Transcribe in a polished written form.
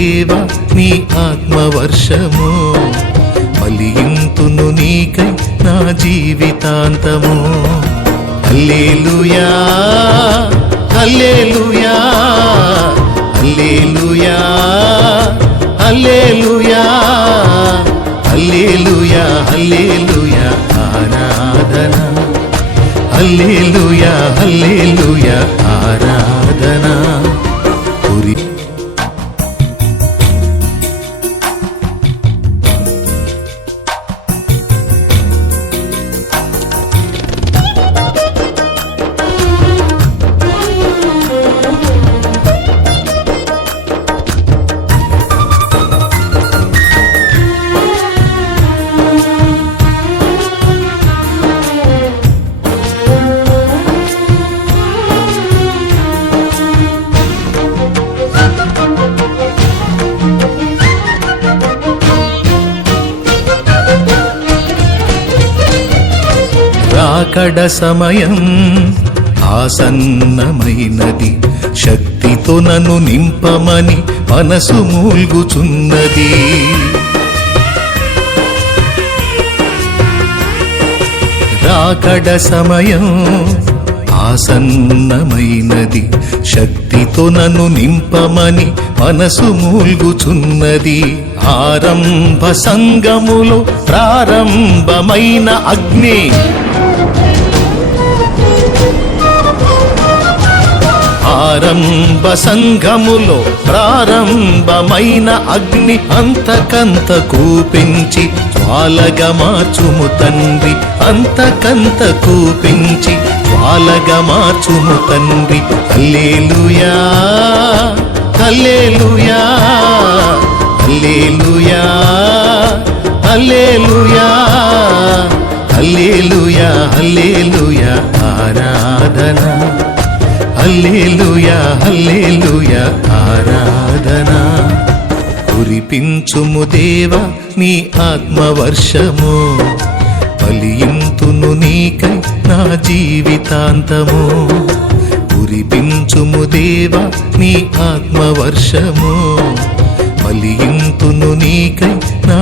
దేవా నీ ఆత్మవర్షము, ఫలింతును నీకై నా జీవితాంతము. హల్లెలూయా హల్లెలూయా హల్లెలూయా హల్లెలూయా హల్లెలూయా హల్లెలూయా ఆరాధన. హల్లెలూయా హల్లెలూయా ఆరాధన. రాకడ సమయం ఆసన్నమైనది, శక్తితో నన్ను నింపమని మనసు మూల్గుచున్నది. రాకడ సమయం ఆసన్నమైనది, శక్తితో నన్ను నింపమని మనసు మూల్గుచున్నది. ఆరంభ సంగములో ప్రారంభమైన అగ్ని, ఆరంభ సంఘములో ప్రారంభమైన అగ్ని అంతకంతకు పెంచి జ్వాలగా మార్చుము తండ్రి, అంతకంతకు పెంచి జ్వాలగా మార్చుము తండ్రి. హల్లెలూయా హల్లెలూయా హల్లెలూయా హల్లెలూయా హల్లెలూయా హల్లెలూయా ఆరాధన. హల్లెలూయా హల్లెలూయా ఆరాధన. కురిపించుము దేవా నీ ఆత్మవర్షము, ఫలింతును నీకై నా జీవితాంతము. కురిపించుము దేవా నీ ఆత్మవర్షము, ఫలింతును నీకై నా